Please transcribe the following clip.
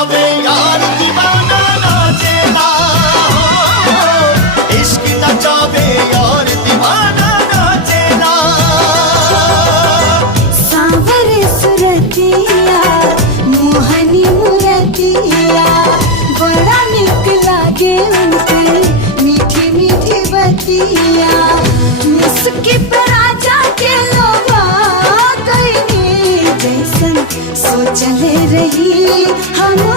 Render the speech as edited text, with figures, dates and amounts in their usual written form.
नचावे यार दीवाना नाचेला हो। इश्क नचावे यार दीवाना नाचेला। सांवरे सुरतिया मोहनी मुरतिया बड़ा निक लागे उनके मीठी मीठी बतिया। मुस्की पे राजा के लोभा गईनी जैसन सोचले रही हम।